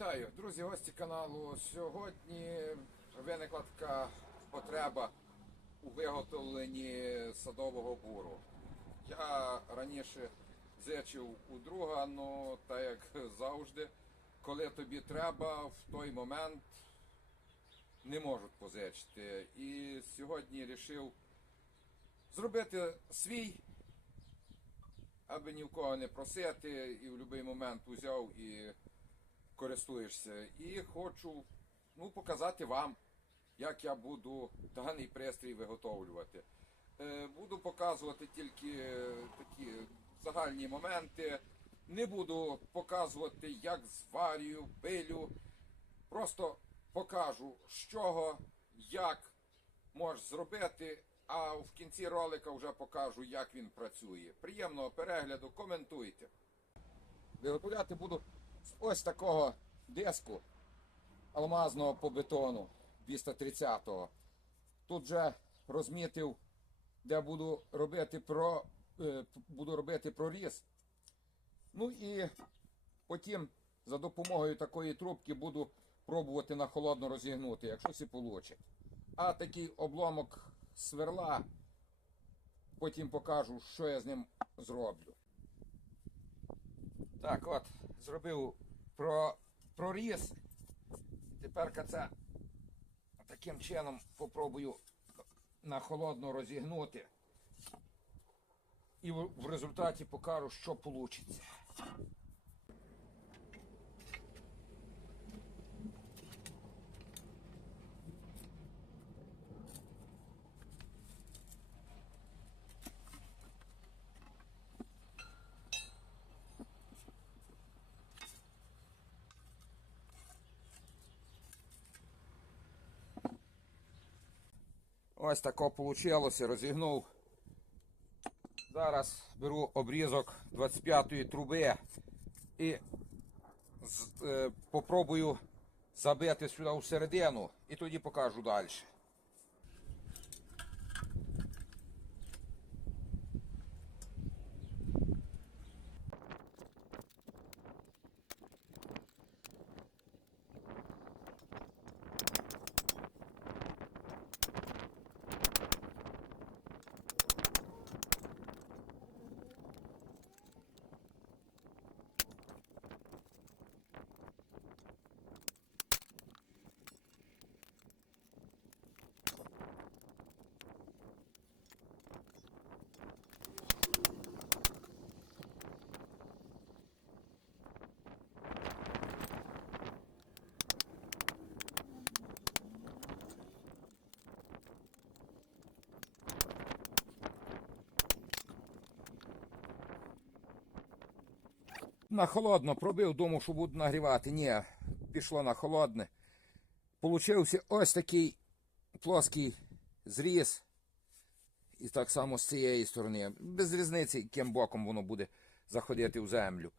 Вітаю, друзі, гості каналу. Сьогодні виникла така потреба у виготовленні садового буру. Я раніше зичив у друга, але так як завжди, коли тобі треба, в той момент не можуть позичити. І сьогодні вирішив зробити свій, аби ні в кого не просити, і в будь-який момент узяв і користуєшся. І хочу ну, показати вам, як я буду даний пристрій виготовлювати. Е, Буду показувати тільки е, такі загальні моменти. Не буду показувати, як зварюю, пилю. Просто покажу, з чого, як можеш зробити, а в кінці ролика вже покажу, як він працює. Приємного перегляду, коментуйте. Виготовляти буду ось такого диску алмазного по бетону 230-го. Тут же розмітив, де буду робити про, е, буду робити проріз. Ну і потім за допомогою такої трубки буду пробувати на холодно розігнути, якщо все вийде. А такий обломок сверла, потім покажу, що я з ним зроблю. Так, от, зробив про, проріз. Тепер це таким чином попробую на холодно розігнути. І в результаті покажу, що вийде. Ось тако вийшло, розігнув. Зараз беру обрізок 25-ї труби і з, е, забити сюди всередину і тоді покажу далі. На холодно пробив, думав, що буду нагрівати. Ні, пішло на холодне. Получився ось такий плоский зріз. І так само з цієї сторони. Без різниці, яким боком воно буде заходити в землю.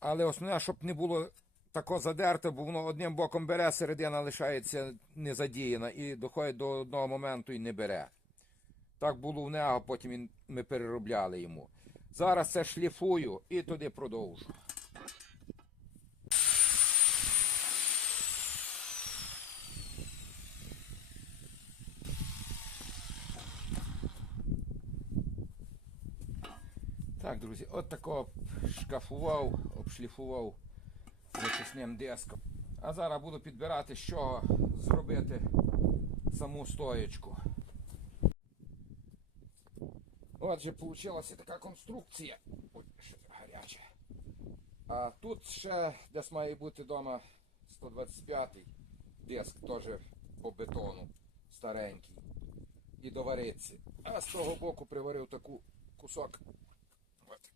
Але основне, щоб не було тако задерте, бо воно одним боком бере, середина лишається незадіяна і доходить до одного моменту і не бере. Так було в нього, потім ми переробляли йому. Зараз це шліфую і туди продовжу. Так, друзі, от такого шкафував, обшліфував вичисним диском. А зараз буду підбирати, чого зробити саму стоєчку. Отже, вийшла така конструкція. Ой, ще гаряче. А тут ще десь має бути вдома 125-й диск, теж по бетону, старенький. І довариться. А з того боку приварив таку кусок. От.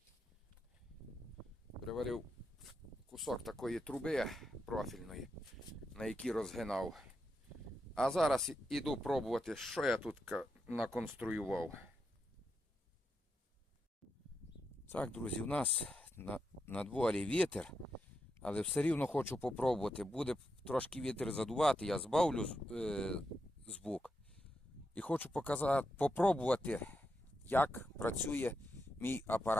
Приварив кусок такої труби профільної, на якій розгинав. А зараз іду пробувати, що я тут наконструював. Так, друзі, у нас на, на дворі вітер, але все рівно хочу попробувати. Буде трошки вітер задувати, я збавлю е, звук. І хочу показати, попробувати, як працює мій апарат.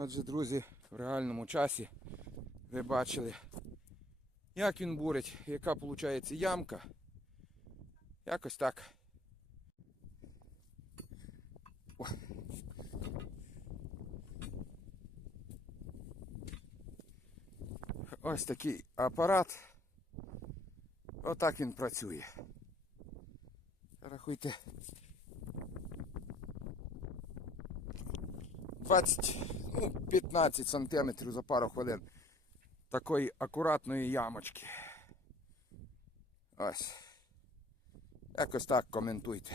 Отже, друзі, в реальному часі ви бачили, як він бурить, яка виходить ямка. Якось так. О. Ось такий апарат. Отак він працює. Рахуйте. 20, ну, 15 сантиметрів за пару хвилин такої акуратної ямочки. Ось. Якось так коментуйте.